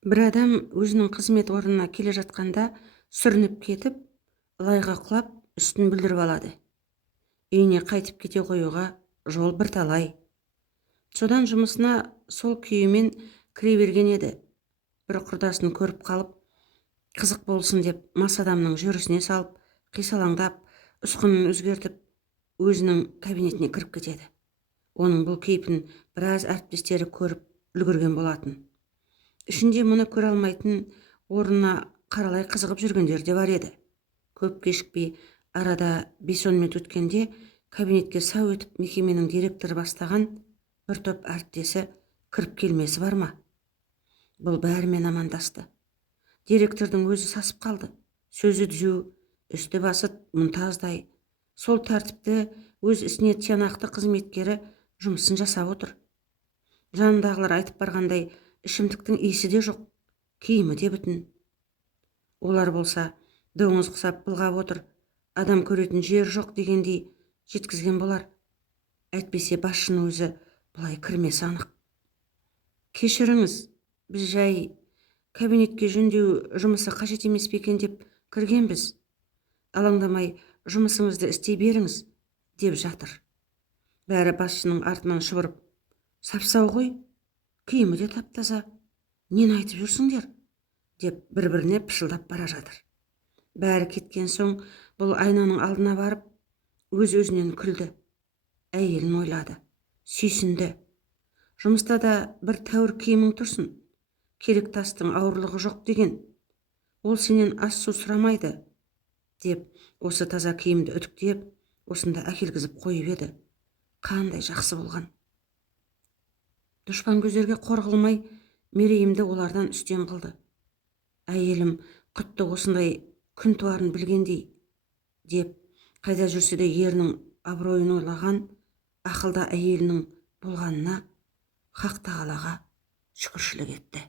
Бір адам өзінің қызмет орнына келе жатқанда сүрініп кетіп, лайға құлап, үстін бүлдіріп алады. Үйіне қайтып кете қоюға жол бірталай. Содан жұмысына сол күйімен кіре берген еді. Бір құрдасын көріп қалып, қызық болсын деп мас адамның жүрісіне салып, қисалаңдап, ұсқынын өзгертіп, өзінің кабинетіне кіріп кетеді. Оның бұл кейпін біраз әріптестері көріп үлгерген болатын. Ішінде мұны көре алмайтын, орнына қаралай қызығып жүргендер де бар еді. Көп кешікпей, арада 5-10 минут өткенде кабинетке сау өтіп мекеменің директоры бастаған бір топ әріптесі кіріп келмесі бар ма? Бұл бәрімен амандасты. Директордың өзі сасып қалды. Сөзі түзу, үсті басы мұнтаздай. Сол тәртіпті өз ісіне тиянақты қызметкері жұмысын жасап отыр. Жанындағылар айтып барғандай, ішімдіктің иісі де жоқ, киімі де бүтін. Олар болса, доңыз құсап былғап отыр, адам көретін жер жоқ дегендей жеткізген болар. Әйтпесе басшының өзі бұлай кірмесі анық. Кешіріңіз, біз жай кабинетке жөндеу жұмысы қажет емес пе екен деп кіргенбіз. Алаңдамай жұмысыңызды істей беріңіз, деп жатыр. Бәрі басшының артынан шұбырып, сапсау ғой, киімі де тап-таза, нені айтып жүрсіңдер, деп бір-біріне пышылдап бара жатыр. Бәрі кеткен соң бұл айнаның алдына барып, өз-өзінен күлді. Әйелін ойлады, сүйсінді. Жұмыста да бір тәуір киімің тұрсын, керек тастың ауырлығы жоқ деген. Ол сенен ас су сұрамайды, деп осы таза киімді үтіктеп, осында әкелгізіп қойып еді. Қандай жақсы болған. Дұшпан көздерге қор қылмай, мерейімді олардан үстем қылды. Әйелім құтты осындай күн туарын білгендей, деп қайда жүрсе де ерінің абыройын ойлаған ақылда әйелінің болғанына Хақ тағалаға шүкіршілік етті.